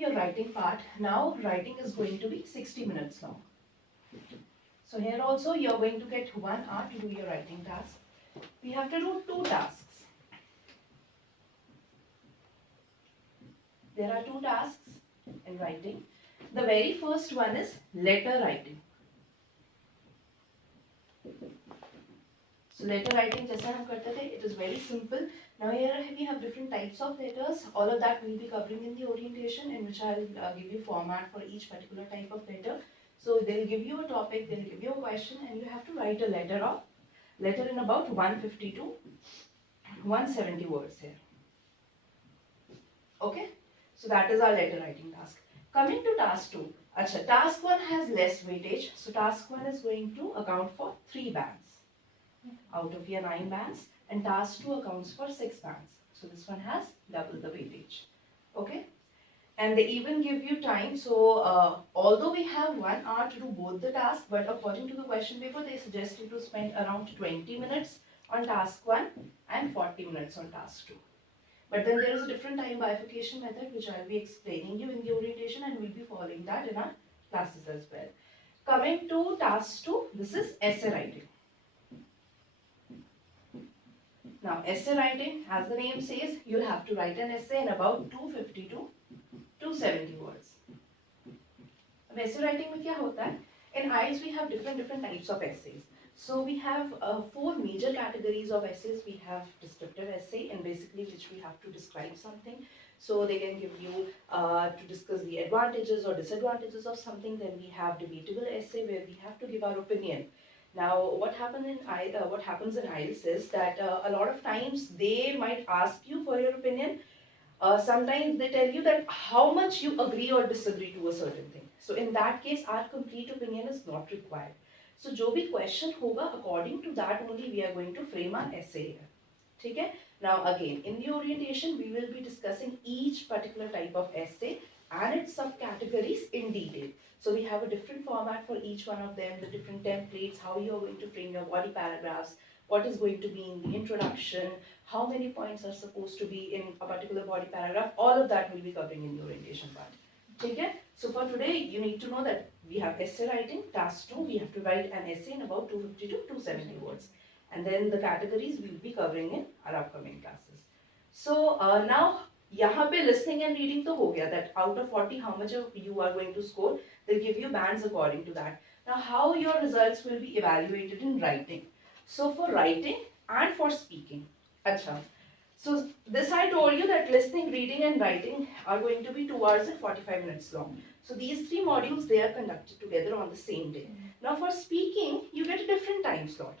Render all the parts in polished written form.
your writing part. Now writing is going to be 60 minutes long. So here also you are going to get 1 hour to do your writing task. We have to do 2 tasks. There are 2 tasks in writing. The very first one is letter writing. So letter writing जैसा हम करते थे, it is very simple. Now here we have different types of letters. All of that we will be covering in the orientation, in which I will give you format for each particular type of letter. So they'll give you a topic, they'll give you a question, and you have to write a letter in about 150 to 170 words here. Okay, so that is our letter writing task. Coming to task 2. Achha, task 1 has less weightage. So task 1 is going to account for 3 bands out of your 9 bands, and task 2 accounts for 6 bands. So this one has double the weightage. Okay, and they even give you time. So although we have 1 hour to do both the tasks, but according to the question paper, they suggest you to spend around 20 minutes on task 1 and 40 minutes on task 2. But then there is a different time bifurcation method, which I will be explaining you in the orientation, and we will be following that in our classes as well. Coming to task 2, this is essay writing. Now essay writing, as the name says, you'll have to write an essay in about 250 to 270 words. अब essay writing में क्या होता है? In IELTS we have different types of essays. So we have 4 major categories of essays. We have descriptive essay, and basically which we have to describe something. So they can give you to discuss the advantages or disadvantages of something. Then we have debatable essay, where we have to give our opinion. Now what happens in IELTS is that a lot of times they might ask you for your opinion. Sometimes they tell you that how much you agree or disagree to a certain thing. So in that case, our complete opinion is not required. So जो भी question होगा, according to that only we are going to frame our essay here. ठीक है? Now again, in the orientation we will be discussing each particular type of essay and its subcategories in detail. So we have a different format for each one of them, the different templates, how you are going to frame your body paragraphs, what is going to be in the introduction, how many points are supposed to be in a particular body paragraph. All of that will be covering in the orientation part. Okay? So for today, you need to know that we have essay writing, task 2, we have to write an essay in about 250 to 270 words. And then the categories we will be covering in our upcoming classes. So now, यहाँ पे listening and reading तो हो गया, that out of 40, how much of you are going to score. They'll give you bands according to that. Now how your results will be evaluated in writing. So for writing and for speaking. Achha. So this I told you that listening, reading and writing are going to be 2 hours and 45 minutes long. So these 3 modules, they are conducted together on the same day. Now for speaking, you get a different time slot,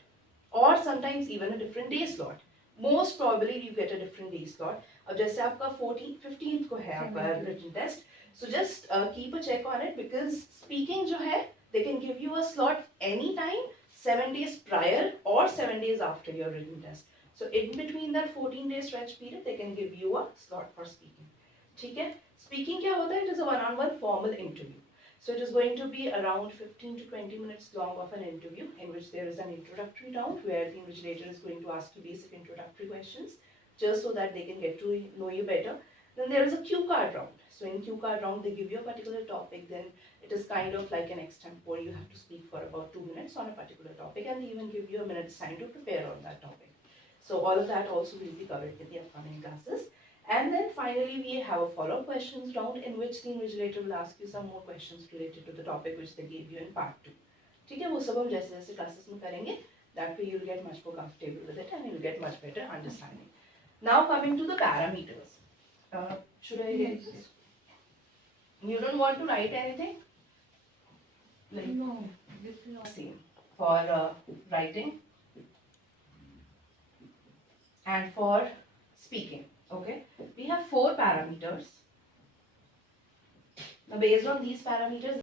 or sometimes even a different day slot. Most probably you get a different day slot. अब जैसे आपका 15th को है आपका written test. So just keep a check on it, because speaking जो है, they can give you a slot anytime 7 days prior or 7 days after your written test. So in between that 14-day stretch period, they can give you a slot for speaking. ठीक है? Speaking क्या होता है? It is a one-on-one formal interview. So it is going to be around 15 to 20 minutes long of an interview, in which there is an introductory round where the invigilator is going to ask you basic introductory questions, just so that they can get to know you better. Then there is a cue card round. So in cue card round, they give you a particular topic. Then it is kind of like an extempore. You have to speak for about 2 minutes on a particular topic, and they even give you a minute assigned to prepare on that topic. So all of that also will be covered in the upcoming classes. And then finally we have a follow-up questions round, in which the invigilator will ask you some more questions related to the topic which they gave you in part 2. ठीक है? वो सब हम जैसे जैसे classes में करेंगे. That way you will get much more comfortable with it, and you will get much better understanding. Now coming to the parameters. Should I read this? You don't want to write anything? Like, no. This is not same for writing and for speaking. Okay, we have 4 parameters. Now based on these parameters,